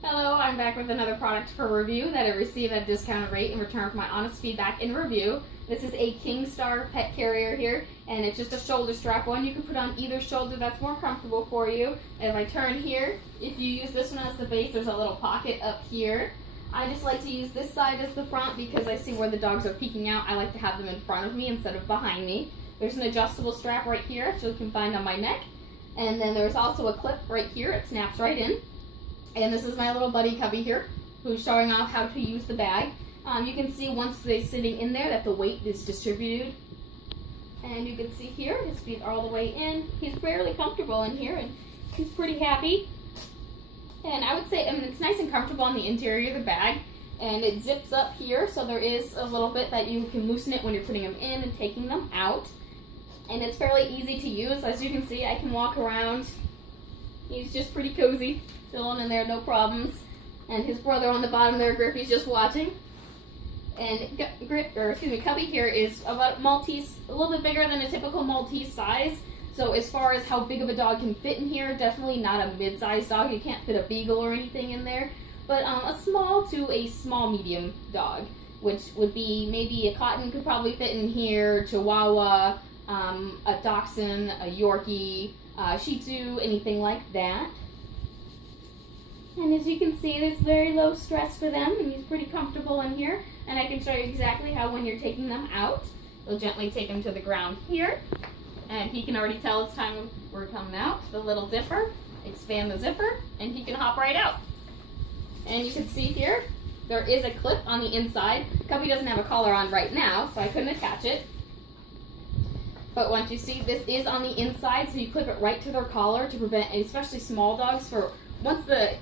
Hello, I'm back with another product for review that I received at a discounted rate in return for my honest feedback and review. This is a Kingstar pet carrier here, and it's just a shoulder strap one. You can put on either shoulder that's more comfortable for you. And if I turn here, if you use this one as the base, there's a little pocket up here. I just like to use this side as the front because I see where the dogs are peeking out. I like to have them in front of me instead of behind me. There's an adjustable strap right here, which you can find on my neck. And then there's also a clip right here. It snaps right in. And this is my little buddy Cubby here, who's showing off how to use the bag. You can see once they're sitting in there that the weight is distributed. And you can see here, his feet are all the way in. He's fairly comfortable in here, and he's pretty happy. And I would say, it's nice and comfortable on the interior of the bag. And it zips up here, so there is a little bit that you can loosen it when you're putting them in and taking them out. And it's fairly easy to use. As you can see, I can walk around. He's just pretty cozy, chilling in there, no problems. And his brother on the bottom there, Griffey's just watching. And Cubby here is about Maltese, a little bit bigger than a typical Maltese size. So as far as how big of a dog can fit in here, definitely not a mid-sized dog. You can't fit a beagle or anything in there. But a small to a small medium dog, which would be maybe a Cotton could probably fit in here, Chihuahua, a Dachshund, a Yorkie, Shih Tzu, anything like that. And as you can see, there's very low stress for them, and he's pretty comfortable in here. And I can show you exactly how when you're taking them out, you'll gently take them to the ground here. And he can already tell it's time we're coming out. The little zipper, expand the zipper, and he can hop right out. And you can see here, there is a clip on the inside. Cubby doesn't have a collar on right now, so I couldn't attach it. But once you see, this is on the inside, so you clip it right to their collar to prevent, especially small dogs,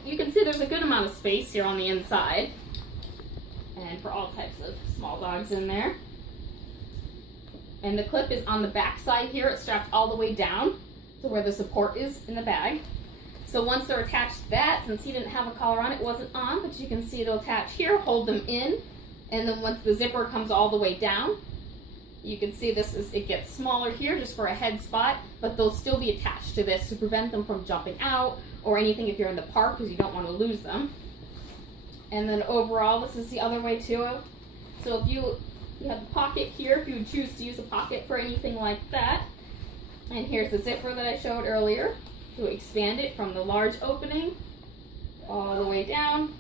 you can see there's a good amount of space here on the inside. And for all types of small dogs in there. And the clip is on the back side here. It's strapped all the way down to where the support is in the bag. So once they're attached to that, since he didn't have a collar on, it wasn't on, but you can see it'll attach here, hold them in. And then once the zipper comes all the way down, you can see it gets smaller here just for a head spot, but they'll still be attached to this to prevent them from jumping out or anything if you're in the park because you don't want to lose them. And then overall, this is the other way too. So if you have the pocket here, if you would choose to use a pocket for anything like that. And here's the zipper that I showed earlier to expand it from the large opening all the way down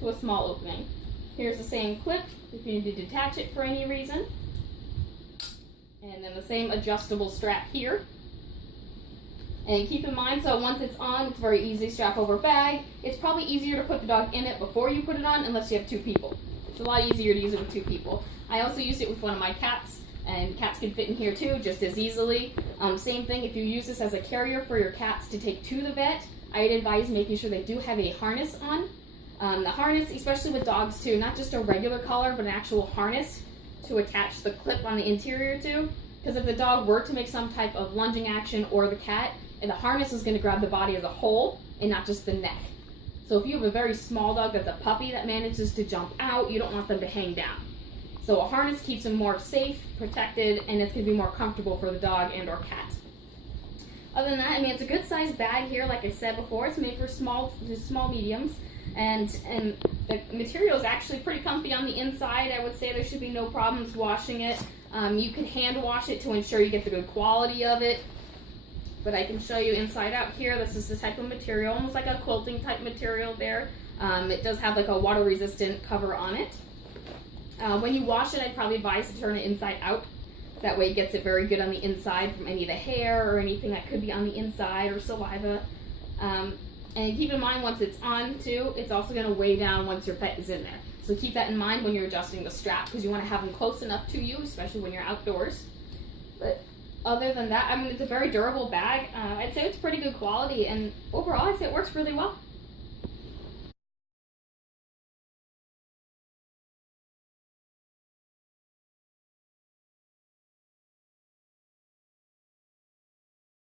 to a small opening. Here's the same clip if you need to detach it for any reason. And then the same adjustable strap here. And keep in mind, so once it's on, it's very easy, strap over bag. It's probably easier to put the dog in it before you put it on unless you have two people. It's a lot easier to use it with two people. I also used it with one of my cats, and cats can fit in here too, just as easily. Same thing, if you use this as a carrier for your cats to take to the vet, I'd advise making sure they do have a harness on. The harness, especially with dogs too, not just a regular collar, but an actual harness to attach the clip on the interior to. Because if the dog were to make some type of lunging action, or the cat, and the harness is going to grab the body as a whole and not just the neck. So if you have a very small dog that's a puppy that manages to jump out, you don't want them to hang down. So a harness keeps them more safe, protected, and it's going to be more comfortable for the dog and or cat. Other than that, it's a good sized bag here. Like I said before, it's made for small mediums. And the material is actually pretty comfy on the inside. I would say there should be no problems washing it. You can hand wash it to ensure you get the good quality of it. But I can show you inside out here. This is the type of material, almost like a quilting type material there. It does have like a water resistant cover on it. When you wash it, I'd probably advise to turn it inside out. That way it gets it very good on the inside from any of the hair or anything that could be on the inside or saliva. And keep in mind, once it's on too, it's also going to weigh down once your pet is in there. So keep that in mind when you're adjusting the strap, because you want to have them close enough to you, especially when you're outdoors. But other than that, it's a very durable bag. I'd say it's pretty good quality, and overall, I'd say it works really well.